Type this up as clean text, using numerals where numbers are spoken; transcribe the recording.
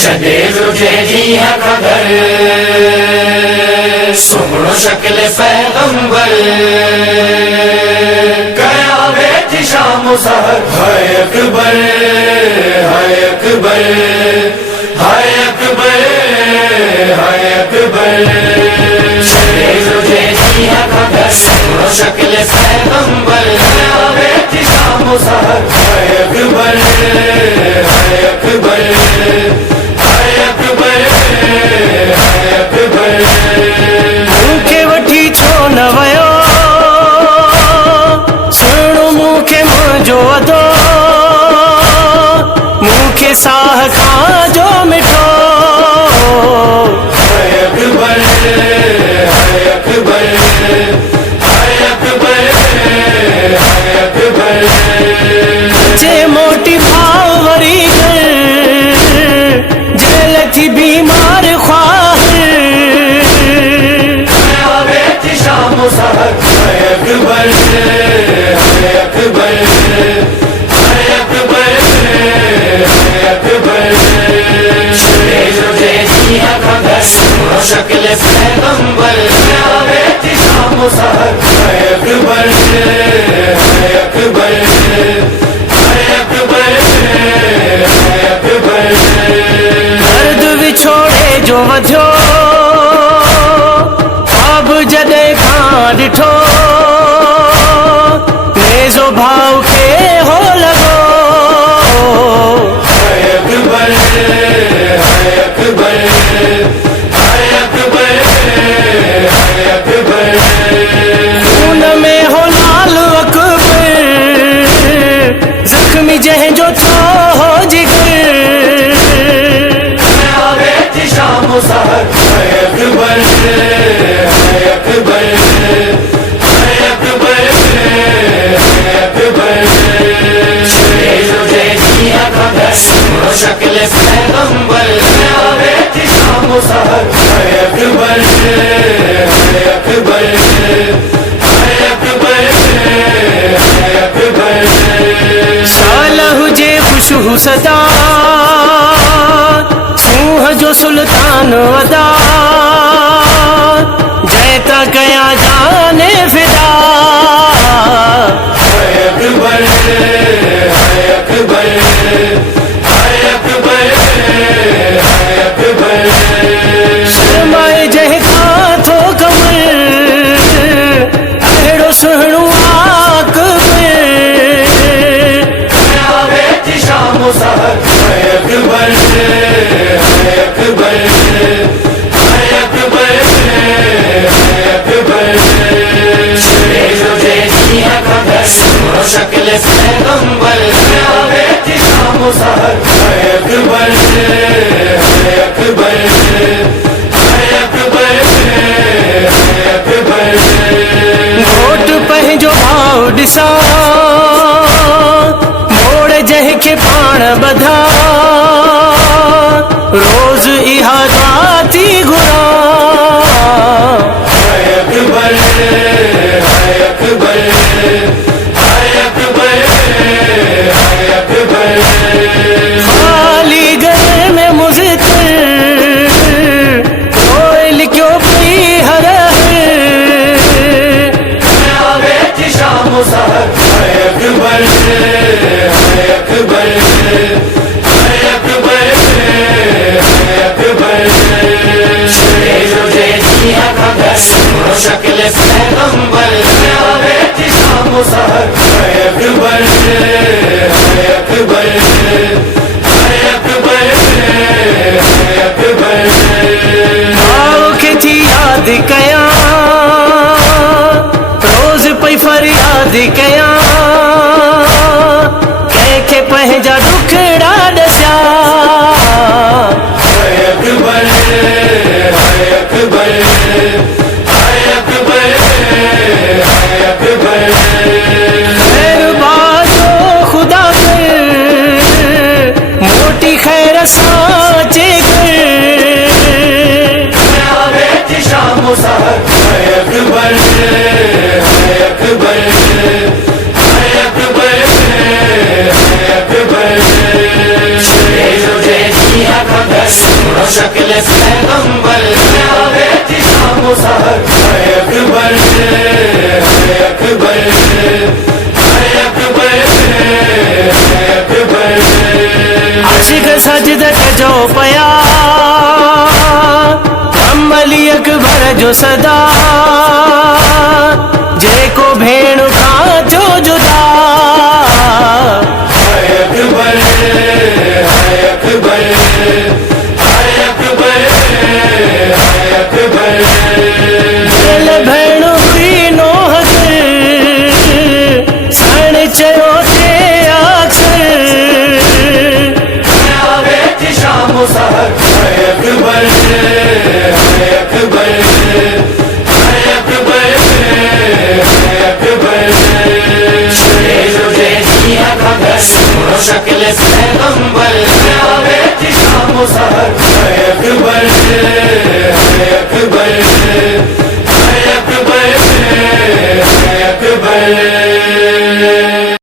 छॾे रुझे ॾींहं ख़बर सुहिणो शक्ल पैगंबर कया वेठी शाम सहर हाय अकबर हाय अकबर हाय अकबर हाय अकबर छॾे रुझे ॾींहं ख़बर सुहिणो शक्ल पैगंबर कया वेठी शाम सहर हाय अकबर हाय अकबर मूंखे वठी छो न वयो सुहिणो मूंखे मुंहिंजो अदो मूंखे साह खां जो मिठो हाय अकबर हाय अकबर हाय अकबर हाय अकबर जे मोटी भाव वरी जेल थी बीमार ख्वाहिर शाम सहर हाय अकबर हाय अकबर हाय अकबर हाय अकबर छॾे रुझे ॾींहं ख़बर सुहिणो शक्ल पैगंबर कया वेठी शाम सहर हाय अकबर हाय अकबर हाय अकबर हाय अकबर दर्द विछोड़े जो वधियो जॾहिं खां ॾिठो नेज़ो भाव खे हो लॻो हाय अकबर हाय अकबर हाय अकबर हाय अकबर खून में हो लाल अकबर ज़ख्मी जंहिंजो थियो हो जिगर कया वेठी शाम सहर हाय अकबर हाय अकबर हाय अकबर हाय अकबर छॾे रुझे ॾींहं ख़बर सुहिणो शक्ल पैगंबर कया वेठी शाम सहर हाय अकबर हाय अकबर हाय अकबर हाय अकबर साल हुजे ख़ुशबू सदा सूंह जो सुल्तान अदा जय त कया जाने फिदा हाय अकबर हाय अकबर हाय अकबर हाय अकबर शर्माए जंहिं खां थो कमर अहिड़ो सुहिणो अकबर कया वेठी शाम सहर हाय अकबर हाय अकबर हाय अकबर हाय अकबर छॾे रुझे ॾींहं ख़बर सुहिणो शक्ल पैगंबर कया वेठी शाम सहर हाय अकबर हाय अकबर हाय अकबर हाय अकबर घोट पंहिंजो भाव ॾिसां मोड़ जंहिंखे पाण ॿधा रोज़ इहा दुआ थी घुरां हाय अकबर हाय अकबर हाय अकबर हाय अकबर खाली घर में मुज़्तर कोयल क्यों पई हर कया वेठी शाम सहर हाय अकबर हाय अकबर हाय अकबर हाय अकबर छॾे रुझे ॾींहं ख़बर सुहिणो शक्ल पैगंबर कया वेठी शाम सहर हाय अकबर हाय अकबर हाय अकबर हाय अकबर भाव खे थी यादि कयां रोज़ पई फरियाद कयां कंहिंखे पंहिंजा दुखड़ा ॾसिया हाय अकबर हाय अकबर हाय अकबर हाय अकबर खैर बाजो खुदा कर पैगंबर आवे थी शाम सहर हाय अकबर हाय अकबर हाय अकबर हाय अकबर आशिक सजदे जो पया अमली अकबर जो सदा जेको भेण खां जो जुदा हाय अकबर हाय अकबर हाय अकबर हाय अकबर दिल भेण हुई नोह सण चयो थे अक्सर आवे थी शाम सहर हाय अकबर हाय अकबर हाय अकबर हाय अकबर शक्ल पैगंबर आवे थी शाम सहर हाय अकबर